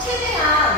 최대한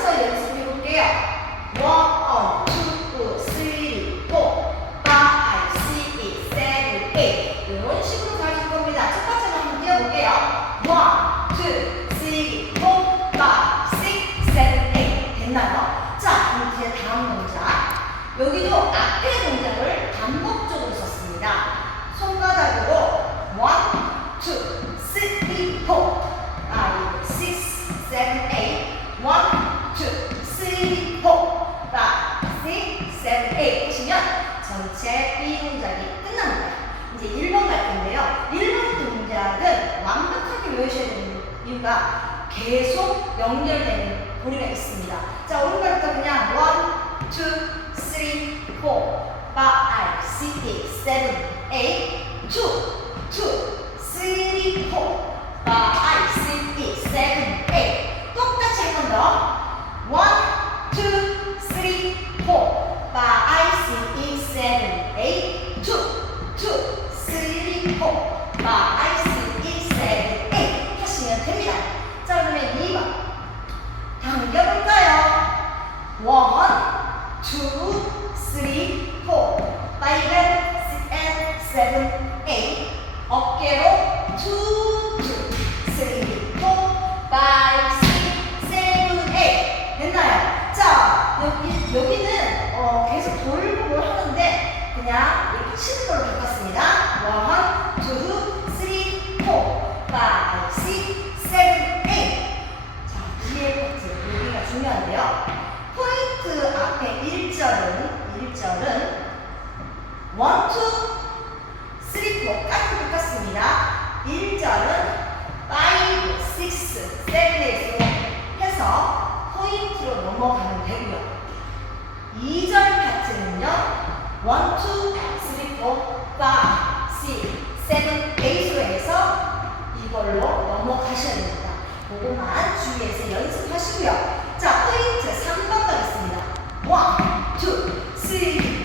요 앞에 동작을 반복적으로 썼습니다. 손바닥으로 1, 2, 3, 4 5, 6, 7, 8 1, 2, 3, 4 5, 6, 7, 8 하시면 전체 이 동작이 끝납니다. 이제 1번 갈 건데요. 1번 동작은 완벽하게 외우셔야 되는 이유가 계속 연결되는 고리가 있습니다. 자, 오른발부터 그냥 1, 2, three, four, five, six, seven, eight, two, two, three, four, five, six, seven, eight. 해서 포인트로 넘어가면 되고요. 2절 파트는요. 1, 2, 3, 4, 5, 6, 7, 8으로 해서 이걸로 넘어가셔야 됩니다. 그거만 주의해서 연습하시고요. 자, 포인트 3번 가겠습니다. 1, 2, 3,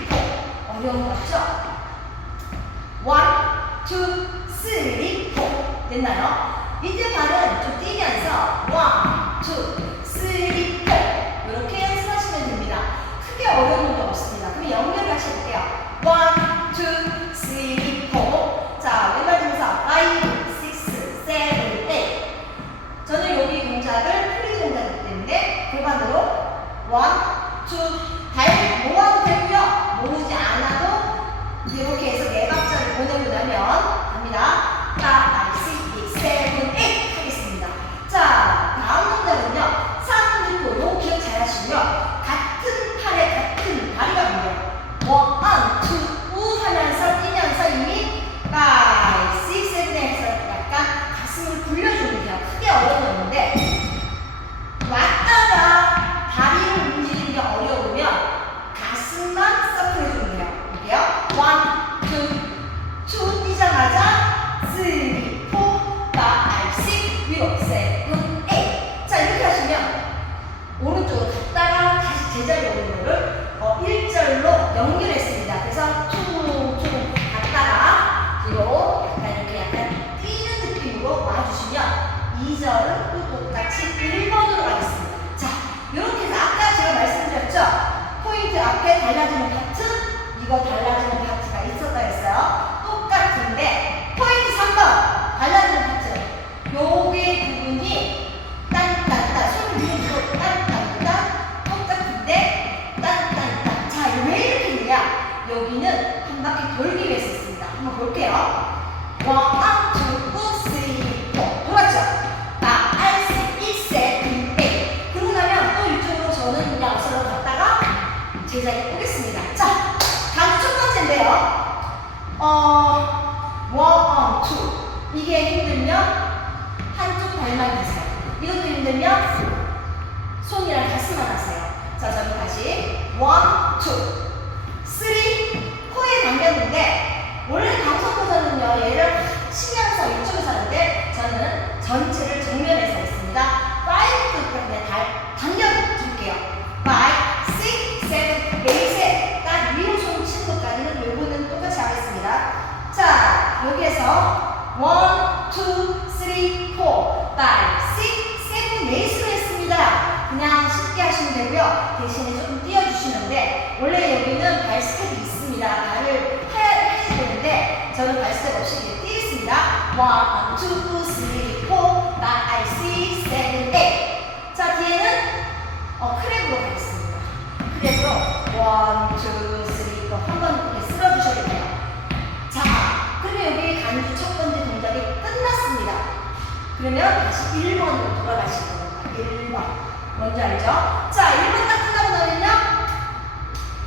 4 어려운 거 같죠? 1, 2, 3, 4 됐나요? 이때 발은 좀 뛰면서 1, 제자리에 오겠습니다. 자, 다음 첫 번째인데요. 어, 원, 투. 이게 힘들면 한쪽 발만 드세요. 이것도 힘들면 손이랑 가슴만 하세요. 자, 저는 다시 원, 투, 쓰리. 코에 당겼는데 원래 방송에서는요 얘를 치면서 이쪽에서 하는데 저는 전체를 정면에서 했습니다. 5 때문에 달 당겨줄게요. 5, 6, 7, 8, 딱 위로 손 치는 것까지는 요거는 똑같이 하겠습니다. 자 여기에서 1, 2, 3, 4, 5, 6, 7, 넷으로 했습니다. 그냥 쉽게 하시면 되고요. 대신에 조금 띄워주시는데 원래 여기는 발 스텝이 있습니다. 발을 해야, 되는데 저는 발 스텝 없이 이렇게 뛰겠습니다. 1, 2, 3, 4, 5, 6, 7, 8 자, 뒤에는 어, 크랩으로 가겠습니다. 크랩으로 1, 2, 3, 4 한번 이렇게 쓸어주셔야겠네요. 자, 그러면 여기 간주 첫 번째 동작이 끝났습니다. 그러면 다시 1번으로 돌아가실 겁니다. 1번. 뭔지 알죠? 자, 1번 딱 끝나고 나면요.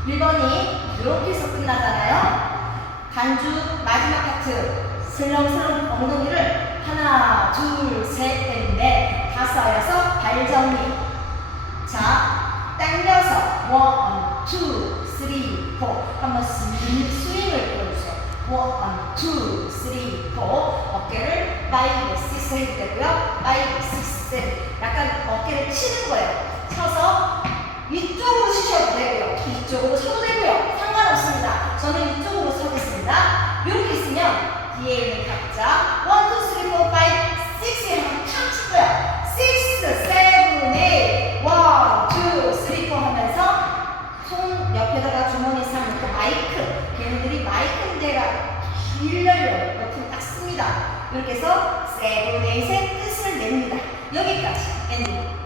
1번이 이렇게 해서 끝나잖아요. 간주 마지막 파트 슬렁슬렁 엉덩이를 하나, 둘, 셋, 넷, 다섯, 여섯 발 정리. 자, 당겨서 원, 투, 쓰리, 포 한번 스윙, 스윙을 보여주세요. 원, 투, 쓰리, 포 어깨를 파이브, 식스 해도 되고요. 파이브, 식스 약간 어깨를 치는 거예요. 쳐서 이쪽으로 치셔도 되고요. 이쪽으로 서도 되고요. 상관없습니다. 저는 이쪽으로 서겠습니다. 이렇게 있으면 뒤에 있는 각자 1, 2, 3, 4, 5, 6에 한번 탁칠 거예요. 6, 7, 8 1, 2, 3, 4 하면서 손 옆에다가 주머니 상 놓고 마이크 걔네들이 마이크인데가 길려요 버튼 딱 씁니다 이렇게 해서 세븐 에잇의 뜻을 냅니다 여기까지. 엔딩